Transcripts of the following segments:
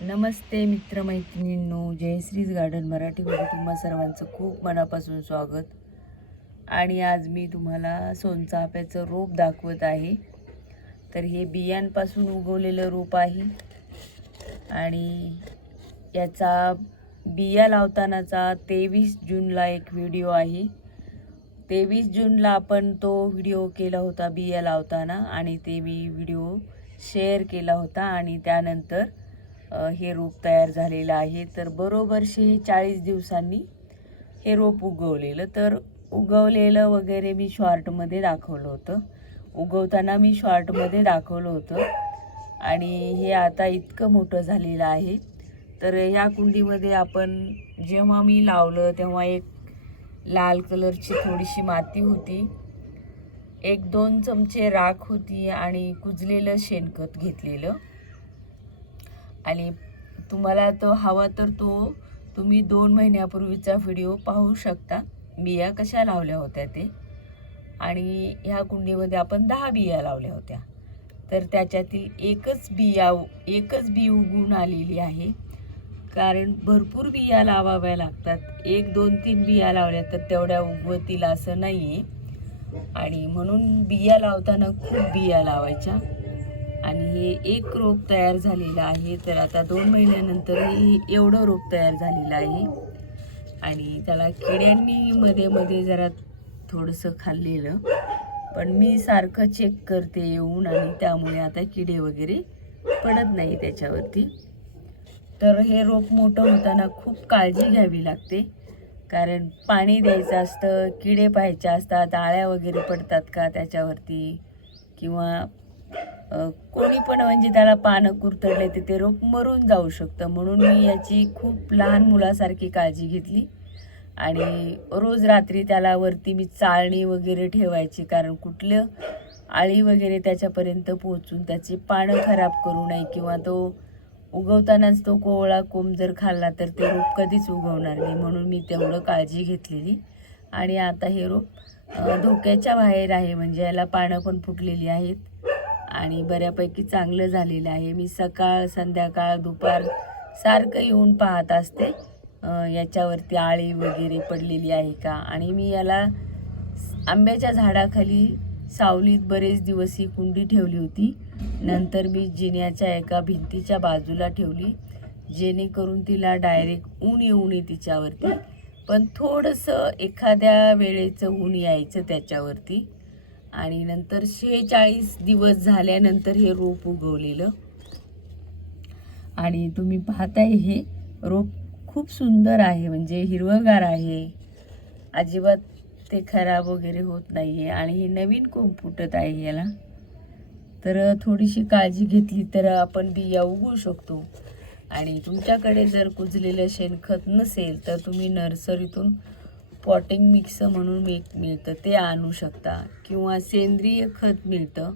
नमस्ते मित्रमैत्रिणींनो जयश्रीज garden मराठीमध्ये तुम्हा सर्वांचं खूप मनापासून स्वागत. आणि आज मी तुम्हाला सोनचाफ्याचं रोप दाखवत आहे. तर हे बियांपासून उगवलेलं रोप आहे. आणि याचा बिया लावतानाचा तेवीस जूनला एक व्हिडिओ आहे. तेवीस जूनला आपण तो व्हिडिओ केला होता बिया लावताना. आणि ते मी व्हिडिओ शेअर केला होता आणि त्यानंतर हे रोप तयार झालेलं आहे. तर बरोबर चाळीस दिवसांनी हे रोप उगवलेलं. तर उगवलेलं वगैरे मी शॉर्टमध्ये दाखवलं होतं. उगवताना मी शॉर्टमध्ये दाखवलं होतं. आणि हे आता इतकं मोठं झालेलं आहे. तर ह्या कुंडीमध्ये आपण जेव्हा मी लावलं तेव्हा एक लाल कलरची थोडीशी माती होती. एक दोन चमचे राख होती आणि कुजलेलं शेणखत घेतलेलं. आणि तुम्हाला तो हवा तर तो तुम्ही दोन महिन्यापूर्वीचा व्हिडिओ पाहू शकता. बिया कशा लावल्या होत्या ते? आणि ह्या कुंडीमध्ये आपण दहा बिया लावल्या होत्या. तर त्याच्यातील एकच बिया एकच बी उगून आलेली आहे. कारण भरपूर बिया लावाव्या लागतात. एक दोन तीन बिया लावल्या तर तेवढ्या उगवतील असं नाही आहे आणि म्हणून बिया लावताना खूप बिया लावायच्या. आणि हे एक रोप तयार झालेलं आहे तर आता दोन महिन्यानंतर हे एवढं रोप तयार झालेलं आहे. आणि त्याला किड्यांनी मध्ये मध्ये जरा थोडंसं खाल्लेलं. पण मी सारखं चेक करते येऊन आणि त्यामुळे आता किडे वगैरे पडत नाही त्याच्यावरती. तर हे रोप मोठं होताना खूप काळजी घ्यावी लागते. कारण पाणी द्यायचं असतं किडे पाहायचे असतात आळ्या वगैरे पडतात का त्याच्यावरती? किंवा कोणी पण म्हणजे त्याला पानं कुरतडले तर ते रोप मरून जाऊ शकतं. म्हणून मी याची खूप लहान मुलासारखी काळजी घेतली. आणि रोज रात्री त्याला वरती मी चाळणी वगैरे ठेवायची कारण कुठलं आळी वगैरे त्याच्यापर्यंत पोहोचून त्याची पानं खराब करू नये किंवा तो उगवतानाच तो कोवळा कोंब जर खाल्ला तर ते रोप कधीच उगवणार नाही. म्हणून मी तेवढं काळजी घेतलेली. आणि आता हे रोप धोक्याच्या बाहेर आहे. म्हणजे याला पानं पण फुटलेली आहेत. आणि बऱ्यापैकी चांगलं झालेलं आहे. मी सकाळ संध्याकाळ दुपार सारखं येऊन पाहत असते. याच्यावरती आळी वगैरे पडलेली आहे का? आणि मी याला आंब्याच्या झाडाखाली सावलीत बरेच दिवस ही कुंडी ठेवली होती. नंतर मी जिन्याच्या एका भिंतीच्या बाजूला ठेवली जेणेकरून तिला डायरेक्ट ऊन येऊ नये तिच्यावरती. पण थोडंसं एखाद्या वेळेचं ऊन यायचं त्याच्यावरती. आणि नंतर शेहेचाळीस दिवस झाल्यानंतर हे रोप उगवलेलं. आणि तुम्ही पाहताय हे रोप खूप सुंदर आहे म्हणजे हिरवंगार आहे. अजिबात ते खराब वगैरे होत नाही आहे आणि हे नवीन कोंब फुटत आहे याला. तर थोडीशी काळजी घेतली तर आपण बिया उगवू शकतो. आणि तुमच्याकडे जर कुजलेलं शेणखत नसेल तर तुम्ही नर्सरीतून पॉटिंग मिक्स म्हणून मिळ मिळतं ते आणू शकता. किंवा सेंद्रिय खत मिळतं.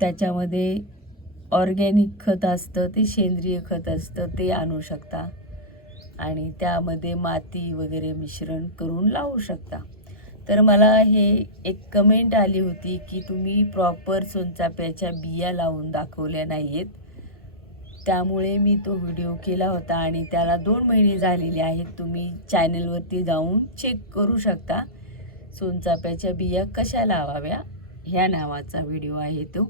त्याच्यामध्ये ऑर्गॅनिक खत असतं ते सेंद्रिय खत असतं ते आणू शकता. आणि त्यामध्ये माती वगैरे मिश्रण करून लावू शकता. तर मला हे एक कमेंट आली होती की तुम्ही प्रॉपर सोनचाप्याच्या बिया लावून दाखवल्या नाही आहेत त्यामुळे मी तो व्हिडिओ केला होता आणि त्याला दोन महिने झालेले आहेत. तुम्ही चॅनलवरती जाऊन चेक करू शकता. सोनचाप्याच्या बिया कशा लावाव्या ह्या नावाचा व्हिडिओ आहे तो.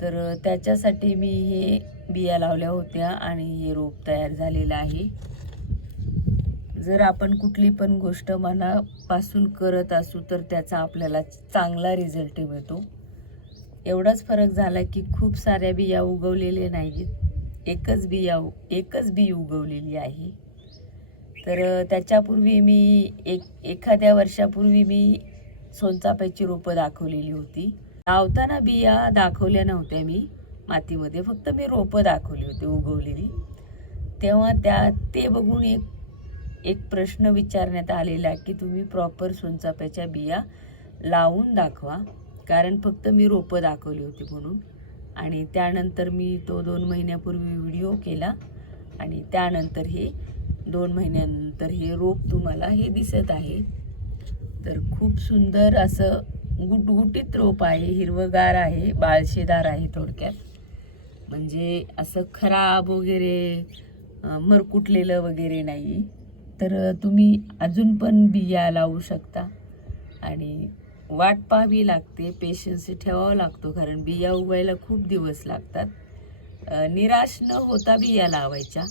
तर त्याच्यासाठी मी हे बिया लावल्या होत्या आणि हे रोप तयार झालेलं आहे. जर आपण कुठली पण गोष्ट मनापासून करत असू तर त्याचा आपल्याला चांगला रिझल्ट मिळतो. एवढाच फरक झाला की खूप साऱ्या बिया उगवलेल्या नाहीत एकच बिया एकच बी उगवलेली आहे. तर त्याच्यापूर्वी मी एक एखाद्या वर्षापूर्वी मी सोनचाफ्याची रोपं दाखवलेली होती. लावताना बिया दाखवल्या नव्हत्या मी मातीमध्ये. फक्त मी रोपं दाखवली होती उगवलेली. तेव्हा त्या ते बघून एक एक प्रश्न विचारण्यात आलेला की तुम्ही प्रॉपर सोनचाफ्याच्या बिया लावून दाखवा. कारण फक्त मी रोपं दाखवली होती म्हणून. आणि त्यानंतर मी तो दोन महिन्यापूर्वी व्हिडिओ केला. आणि त्यानंतर हे दोन महिन्यानंतर हे रोप तुम्हाला हे दिसत आहे. तर खूप सुंदर असं गुटगुटीत रोप आहे हिरवगार आहे बाळशेदार आहे थोडक्यात. म्हणजे असं खराब वगैरे मरकुटलेलं वगैरे नाही. तर तुम्ही अजून पण बिया लावू शकता. आणि वाट पाहावी लागते पेशन्स ठेवावा लागतो कारण बिया उगवायला खूप दिवस लागतात. निराश न होता बिया लावायच्या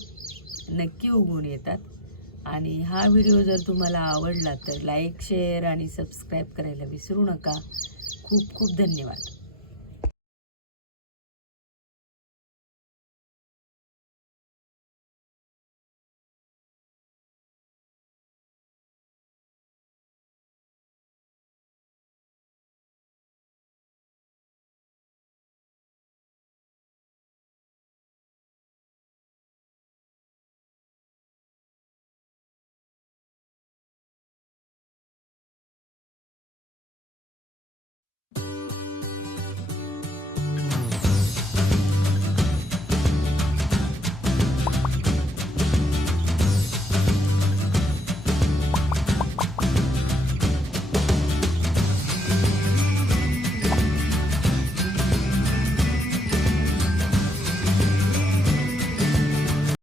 नक्की उगवून येतात. आणि हा व्हिडिओ जर तुम्हाला आवडला तर लाईक शेअर आणि सबस्क्राईब करायला विसरू नका. खूप खूप धन्यवाद.